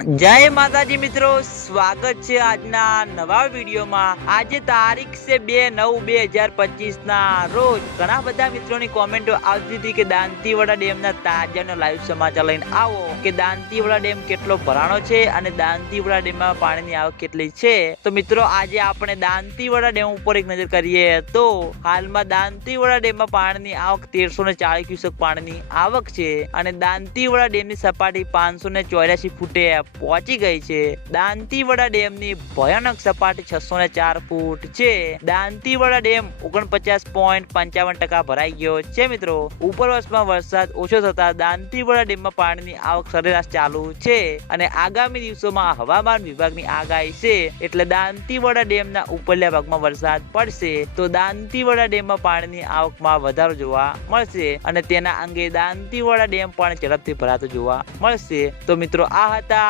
જય માતાજી મિત્રો, સ્વાગત છે આજના નવા વિડીયોમાં. આજે તારીખ છે બે નવ બે હજાર પચીસ ના રોજ ઘણા બધા મિત્રોની કોમેન્ટો આવતી હતી કે દાંતીવાડા ડેમના તાજાનો લાઈવ સમાચાર લઈને આવો, કે દાંતીવાડા ડેમ કેટલો ભરાણો છે અને દાંતીવાડા ડેમમાં પાણીની આવક કેટલી છે. તો મિત્રો, આજે આપણે દાંતીવાડા ડેમ ઉપર એક નજર કરીએ તો હાલમાં દાંતીવાડા ડેમમાં પાણીની આવક તેરસો ને ચાળીસ ક્યુસેક પાણીની આવક છે અને દાંતીવાડા ડેમની સપાટી પાંચસો ને ચોર્યાસી ફૂટે પહોંચી ગઈ છે. દાંતીવાડા ડેમની ભયાનક સપાટી છસો ને ચાર ફૂટ છે. દાંતીવાડા ડેમ ઓગણપચાસ પોઈન્ટ પંચાવન ટકા ભરાઈ ગયો છે મિત્રો. ઉપરવાસમાં વરસાદ ઓછો થતા દાંતીવાડા ડેમમાં પાણીની આવક સરેરાશ ચાલુ છે અને આગામી દિવસોમાં હવામાન વિભાગની આગાહી છે. એટલે દાંતીવાડા ડેમના ઉપરલા ભાગમાં વરસાદ પડશે તો દાંતીવાડા ડેમમાં પાણીની આવકમાં વધારો જોવા મળશે અને તેના અંગે દાંતીવાડા ડેમ પણ ઝડપથી ભરાતો જોવા મળશે. તો મિત્રો આ હતા